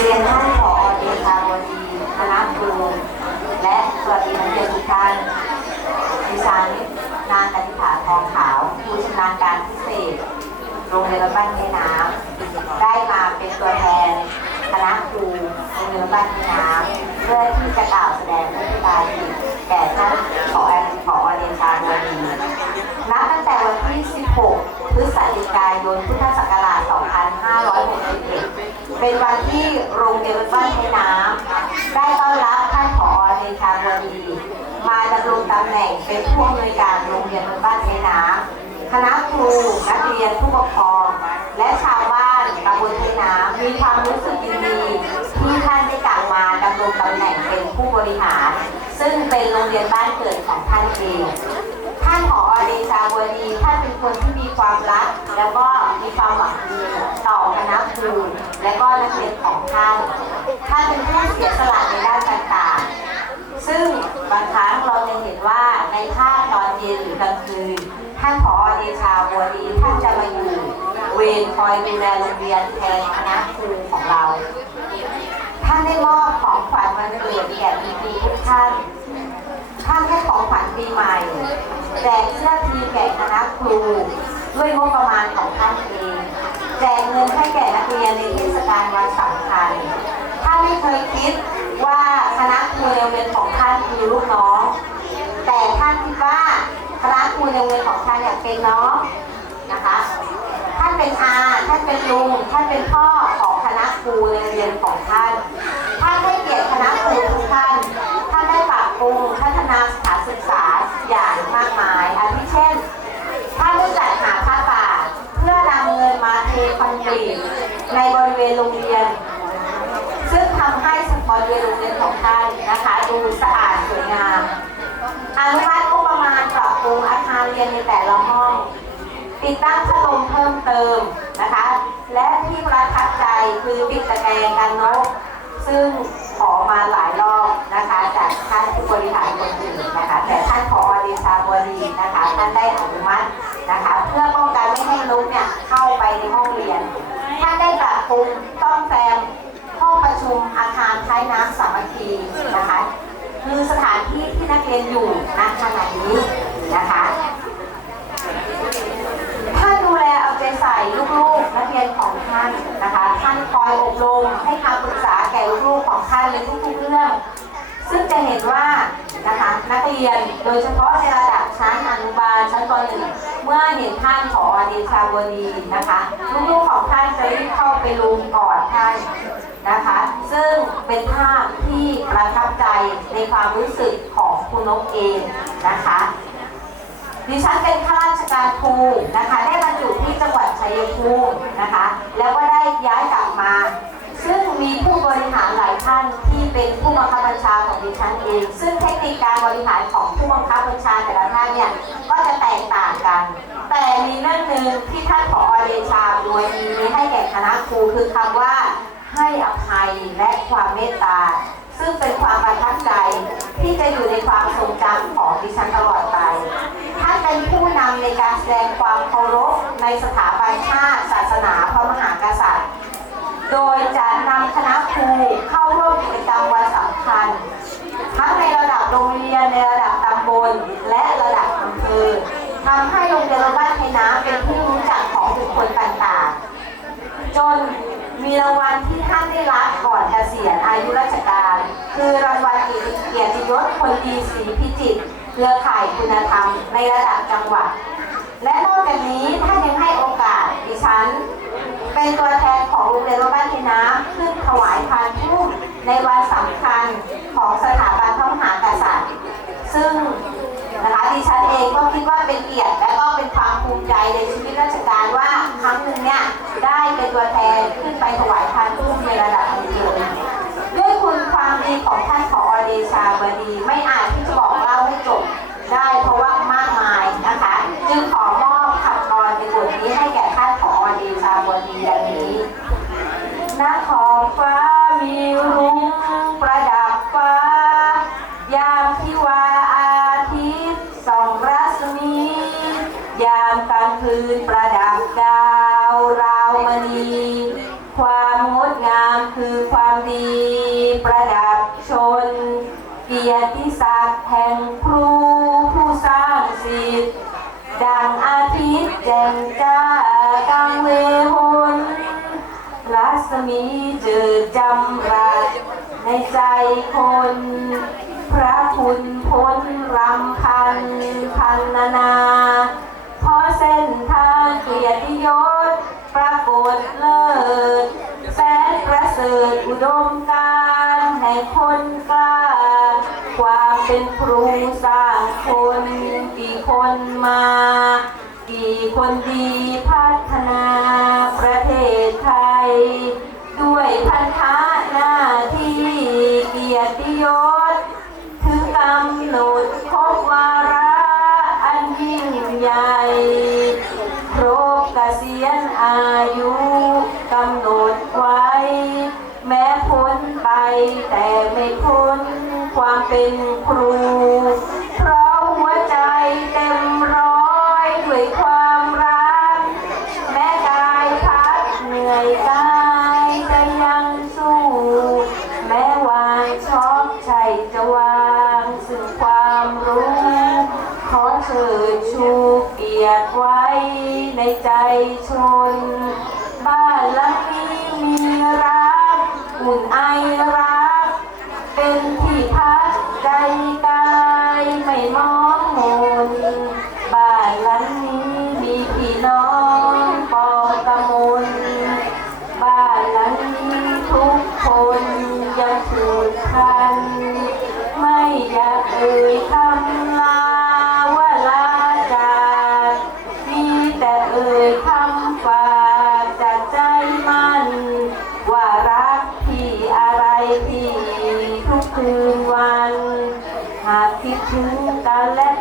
เรียนท่านผอเดชาบดีคณะครูและสวัสดีนักเรียนทุกท่านดิฉันนางกนิษฐาทองขาวครูชำนาญการพิเศษ โรงเรียนบ้านแม่น้ำได้มาเป็นตัวแทนคณะครูโรงเรียนบ้านแม่น้ำเพื่อที่จะกล่าวแสดงนโยบายแก่ท่านผอผอเดชาบดีนับตั้งแต่วันที่ 16 พฤศจิกายนพุทธศักราช เป็นวันที่โรงเรียนบ้านไทยน้ำได้ต้อนรับท่านผอเดชาบดี มาดำรงตำแหน่งเป็นผู้อำนวยการโรงเรียนบ้านไทยน้ำคณะครูนักเรียนผู้ปกครอง และชาวบ้านตำบลไทยน้ำมีความรู้สึกยินดีที่ท่านได้กลับมาดำรงตำแหน่งเป็นผู้บริหาร ซึ่งเป็นโรงเรียนบ้านเกิดของท่านเอง ท่านผอเดชาบวดีท่านเป็นคนที่มีความรัก แล้วก็มีความหวังดีต่อคณะครูและก็นักเรียนของท่าน ท่านเป็นผู้เสียสละในด้านต่างๆ ซึ่งบางครั้งเราจะเห็นว่าในภาคตอนเย็นหรือกลางคืนท่านผอเดชาบัวดีท่านจะมาอยู่เวรคอยดูแลโรงเรียนแทนคณะครูของเรา ท่านได้มอบของขวัญวันเกิดแก่พี่ทุกท่านท่านให้ของขวัญปีใหม่แจกเสื้อทีมแก่ ครูด้วยงบประมาณของท่านเองแจกเงินให้แก่นักเรียนในเทศกาลวันสำคัญท่านไม่เคยคิดว่าคณะครูในโรงเรียนของท่านคือลูกน้อง แต่ท่านคิดว่าคณะครูในโรงเรียนของท่านเนี่ยเป็นน้องนะคะ ท่านเป็นอาท่านเป็นลุงท่านเป็นพ่อของคณะครูในโรงเรียนของท่าน ท่านได้เกียรติคณะครูทุกท่าน ท่านได้ปรับปรุงพัฒนาสถานศึกษาอย่างมากมาย อาทิเช่น ท่านได้จัดหาผ้าป่า เพื่อนำเงินมาเทคอนกรีตในบริเวณโรงเรียน ซึ่งทำให้บริเวณโรงเรียนของท่านนะคะ ดู สะอาดสวยงามอนุมัติงบประมาณปรับปรุงอาคารเรียนในแต่ละห้อง ติดตั้งพัดลมเพิ่มเติมนะคะ และที่ประทับใจคือติดตะแกรงกันนกซึ่งขอมาหลายรอบนะคะ จากท่านผู้บริหารคนอื่นนะคะ แต่ท่านผอเดชาบดีนะคะ ท่านได้อนุมัตินะคะ เพื่อป้องกันไม่ให้นกเนี่ยเข้าไปในห้องเรียน ท่านได้ปรับปรุงซ่อมแซมห้องประชุมอาคารท้ายน้ำสามัคคีนะคะ คือสถานที่ที่นักเรียนอยู่ณขณะนี้นะคะ ท่านดูแลเอาใจใส่ลูกๆนักเรียนของท่านนะคะ ท่านคอยอบรมให้คำปรึกษาแก่ลูกๆของท่าน ในทุกๆเรื่อง ซึ่งจะเห็นว่านะคะนักเรียนโดยเฉพาะในระดับชั้นอนุบาลชั้นป .1 เมื่อเห็นท่านผอเดชาบดีนะคะลูกๆของท่านจะรีบเข้าไปลุมกอดท่านนะคะ ซึ่งเป็นภาพที่ประทับใจในความรู้สึกของคุณนกเองนะคะดิฉันเป็นข้าราชการครูนะคะ ได้บรรจุที่จังหวัดชัยภูมินะคะ แล้วก็ได้ย้ายกลับมา ซึ่งมีผู้บริหารหลายท่านที่เป็นผู้บังคับบัญชาของ ดิฉันเอง ซึ่งเทคนิคการบริหารของผู้บังคับบัญชาแต่ละท่านเนี่ยก็จะแตกต่างกัน แต่มีเรื่องหนึ่งที่ท่านผอเดชาโดยมีให้แก่คณะครูคือคำว่าให้อภัยและความเมตตา ซึ่งเป็นความประทับใจที่จะอยู่ในความทรงจำของดิฉันตลอดไปท่านเป็นผู้นำในการแสดงความเคารพในสถาบันชาติศาสนาพระมหากษัตริย์ โดยจะนำคณะครูเข้าร่วมกิจกรรมวันสำคัญ ทั้งในระดับโรงเรียนในระดับตำบลและระดับอำเภอทำให้โรงเรียนบ้านไทยน้ำเป็นที่รู้จักของบุคคลต่างๆ จนมีรางวัลที่ท่านได้รับก่อนเกษียณอายุราชการ คือรางวัลเกียรติยศคนดีศรีพิจิตรเครือข่ายคุณธรรมในระดับจังหวัด และนอกจากนี้ท่านยังให้โอกาสดิฉัน เป็นตัวแทนของโรงเรียนบ้านเทน้ำขึ้นถวายพานพุ่มในวันสำคัญของสถาบันพระมหากษัตริย์ ซึ่งนะคะดิฉันเองก็คิดว่าเป็นเกียรติและก็เป็นความภูมิใจในชีวิตราชการว่าครั้งหนึ่งเนี่ยได้เป็นตัวแทนขึ้นไปถวายพานพุ่มในระดับอำเภอด้วยคุณความดีของท่านผอเดชาบดีไม่อาจ ความดีประดับชน เกียรติศักดิ์แห่งครูผู้สร้างสิทธิ์ดังอาทิตย์แจ่มจ้ากลางเวหนรัศมีเจิดจำรัดในใจคน พระคุณพ้นรำพันพันนานาเพราะเส้นทางเกียรติยศปรากฏเลิศ สระเสริฐอุดมการให้คนกล้า ความเป็นครูสร้างคน กี่คนมา กี่คนดีพัฒนาประเทศไทย ด้วยพันธะหน้าที่เกียรติยศ ถึงกำหนดครบวาระอันยิ่งใหญ่ ครบเกษียณอายุ เป็นครู เพราะหัวใจเต็มร้อยด้วยความรัก แม้กายพัดเหนื่อยกายจะยังสู้ แม้วางชอบใจจะวางซึ่งความรู้ ขอเชิญชูเกียรติไว้ในใจชน บ้านหลังนี้มีรักอุ่นไอรัก ม้องมนบ้านหลังนี้มีพี่น้องปอกระมลบ้านหลังนี้ทุกคนยังผูกพัน ไม่อยากเอ่ยา